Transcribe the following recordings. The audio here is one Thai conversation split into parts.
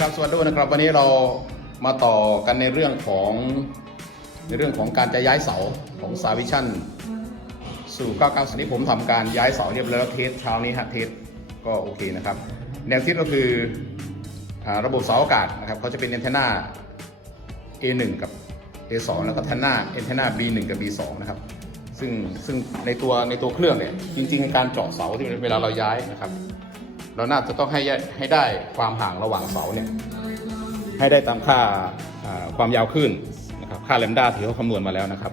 ครับสวัสดีนะครับวันนี้เรามาต่อกันในเรื่องของในเรื่องของการจะย้ายเสาของสาวิชั่นสู่99สันนี้ผมทำการย้ายเสาเรียบร้อยแล้วเทสเช้านี้ฮะเทสก็โอเคนะครับ แนวคิดก็คือระบบเสาอากาศนะครับเขาจะเป็นแอนเทนา A1 กับ A2 แล้วก็แอนเทนาแอนเทนา B1 กับ B2 นะครับซึ่งซึ่งในตัวในตัวเครื่องเนี่ยจริงๆในการเจาะเสาที่เวลาเราย้ายนะครับ เราน่าจะต้องให้ให้ได้ความห่างระหว่างเสาเนี่ยให้ได้ตามค่าความยาวคลื่นนะครับค่าแลมด้าที่เขาคำนวณมาแล้วนะครับ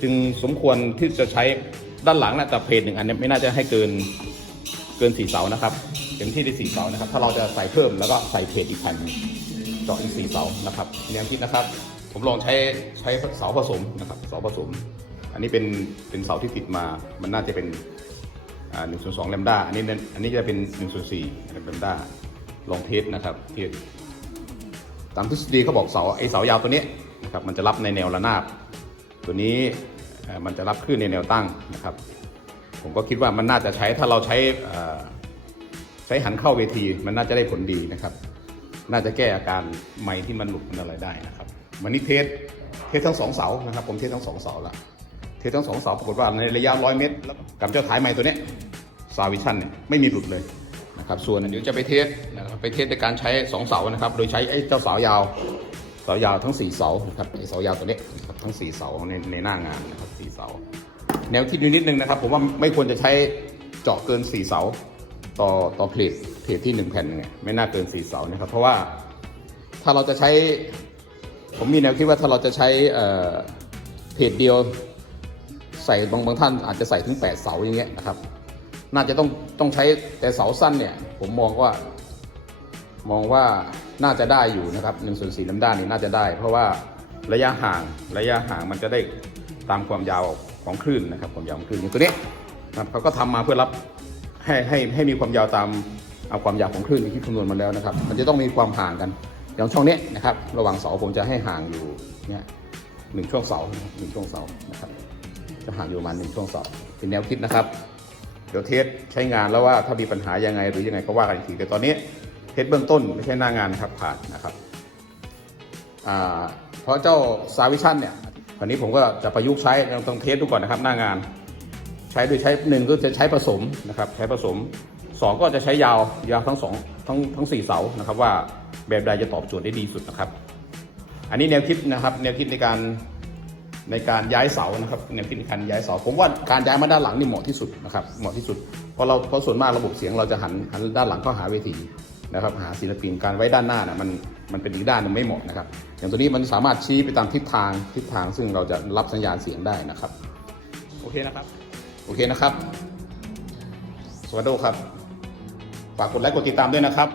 จึงสมควรที่จะใช้ด้านหลังนะแต่เพจหนึ่งอันนี้ไม่น่าจะให้เกินเกินสี่เสานะครับเต็มที่ได้สี่เสานะครับ ถ้าเราจะใส่เพิ่มแล้วก็ใส่เพจอีกแผ่นหนึ่งเจาะอีกสี่เสานะครับแนวคิดนะครับ ผมลองใช้ใช้เสาผสมนะครับเสาผสม อันนี้เป็นเป็นเสาที่ติดมา มันน่าจะเป็น หนึ่งส่วนสองแลมด้าอันนี้เป็นอันนี้จะเป็นหนึ่งส่วนสี่แลมด้าลองเทสนะครับเทสตามทฤษฎีเขาบอกเสาไอเสายาวตัวนี้นะครับมันจะรับในแนวระนาบ ตัวนี้มันจะรับคลื่นในแนวตั้งนะครับ ผมก็คิดว่ามันน่าจะใช้ถ้าเราใช้ใช้หันเข้าเวทีมันน่าจะได้ผลดีนะครับ น่าจะแก้อาการไม้ที่มันหลุดมันอะไรได้นะครับวันนี้เทสเทสทั้งสองเสานะครับ ผมเทสทั้งสองเสาละ ททั้งสองเสาปรากฏว่าในระยะร้อยเมตรแล้วกับเจ้าท้ายไม้ตัวนี้ซาวิชั่นเนี่ยไม่มีหลุดเลยนะครับส่วนเดี๋ยวจะไปเทสนะครับไปเทสในการใช้สองเสานะครับ โดยใช้ไอ้เจ้าเสายาวเสายาวทั้ง 4 เสานะครับไอ้เสายาวตัวนี้นะครับทั้ง 4 เสาในในหน้างานนะครับ4เสา แนวคิดนิดนึงนะครับ ผมว่าไม่ควรจะใช้เจาะเกิน 4 เสา ต่อต่อเพลทเพลทที่ 1 แผ่นเนี่ยไม่น่าเกิน 4 เสานะครับ เพราะว่าถ้าเราจะใช้ ผมมีแนวคิดว่าถ้าเราจะใช้เออเพจเดียว ใส่บางบางท่านอาจจะใส่ถึง 8 เสาอย่างเงี้ยนะครับ น่าจะต้องต้องใช้แต่เสาสั้นเนี่ย ผมมองว่า มองว่าน่าจะได้อยู่นะครับ1ส่วน4ลำด้านนี้น่าจะได้ เพราะว่าระยะห่างระยะห่างมันจะได้ตามความยาวของคลื่นนะครับความยาวของคลื่นอย่างตัวนี้นะครับเขาก็ทำมาเพื่อรับให้ให้ให้มีความยาวตามเอาความยาวของคลื่นที่คำนวณมาแล้วนะครับ มันจะต้องมีความห่างกัน อย่างช่องนี้นะครับ ระหว่างเสาผมจะให้ห่างอยู่เนี่ยหนึ่งช่วงเสาหนึ่งช่วงเสานะครับ จะห่างอยู่ประมาณหนึ่งช่วงเสาเป็นแนวคิดนะครับ เดี๋ยวเทสใช้งานแล้วว่าถ้ามีปัญหายังไงหรือยังไงก็ว่ากันอีกทีแต่ตอนนี้เทสเบื้องต้นไม่ใช่หน้างานนะครับผ่านนะครับเพราะเจ้าซาวิชั่นเนี่ยวันนี้ผมก็จะประยุกต์ใช้ต้องต้องเทสดูก่อนนะครับหน้างาน ใช้โดยใช้หนึ่งก็จะใช้ผสมนะครับใช้ผสมสองก็จะใช้ยาวยาวทั้งสองทั้งทั้งสี่เสานะครับว่าแบบใดจะตอบโจทย์ได้ดีสุดนะครับ อันนี้แนวคิดนะครับแนวคิดในการ ในการย้ายเสานะครับแนวคิดในการย้ายเสาผมว่าการย้ายมาด้านหลังนี่เหมาะที่สุดนะครับเหมาะที่สุดเพราะเราเพราะส่วนมากระบบเสียงเราจะหันหันด้านหลังเข้าหาเวทีนะครับหาศิลปินการไว้ด้านหน้านะมันมันเป็นอีกด้านหนึงไม่เหมาะนะครับ อย่างตัวนี้มันสามารถชี้ไปตามทิศทางทิศทางซึ่งเราจะรับสัญญาณเสียงได้นะครับ โอเคนะครับ โอเคนะครับ สวัสดีครับ ฝากกดไลค์กดติดตามด้วยนะครับ